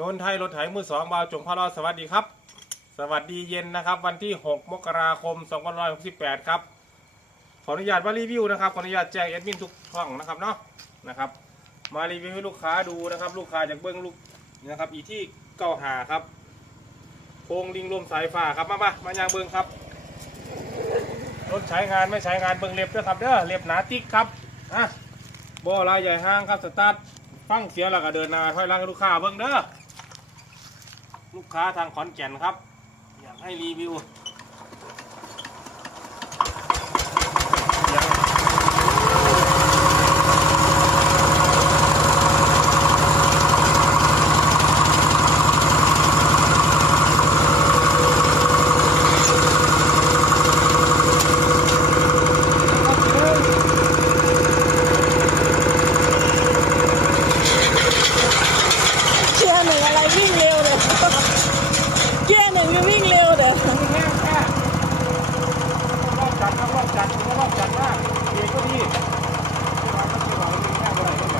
นนไทยรถไถมือสองบาวจงพารอดสวัสดีครับ สวัสดีเย็นนะครับ วันที่ 6 มกราคม2568 ครับขออนุญาตมารีวิวนะครับขออนุญาตแจ้งแอดมินทุกช่องนะครับเนาะนะครับมารีวิวให้ลูกค้าดูนะครับ ลูกค้าจากเบิ้องลูกนะครับอีที่เก้าหาครับโครงลิงลมสายฟ้าครับมามามาย่างเบิ้องครับรถใช้งานไม่ใช้งานเบิ้องเล็บด้วยครับเด้อเล็บหนาติ๊กครับอะบ่อลายใหญ่ห้างครับสตาร์ทฟังเสียแล้วก็เดินหน้าค่อยหลังลูกค้าเบิ้องเด้อ ลูกค้าทางขอนแก่นครับ อยากให้รีวิวยัง เกียร์หนึ่งอะไรวิ่งเร็วเดี๋ยวเกียร์หนึ่งก็วิ่งเร็วเดี๋ยว แห้งแค่รอบจัดครับรอบจัดรอบจัดมากเบรกก็ดีไม่ไหวครับไม่ไหวมันแห้งอะไรไม่ไหว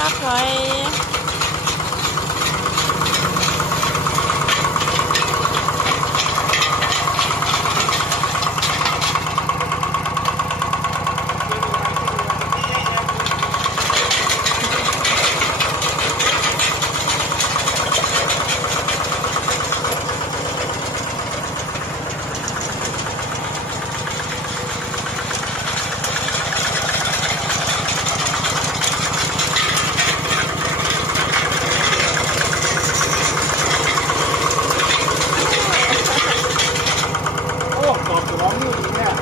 ถอยครับถอย โอ้ตอบสนองนี่ดีเนี่ย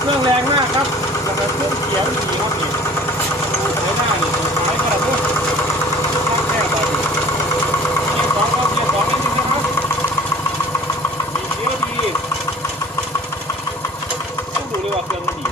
เครื่องแรงมาก ครับกระพุ่งเขียวดีครับนี่เดี๋ยวหน้านี่ผมขายกระพุ่งข้างแค่บอดี้เกียร์สองก็เกียร์สองได้ยินะครับมีเกียร์ดีต้องดูเลยว่าเครื่องมันดี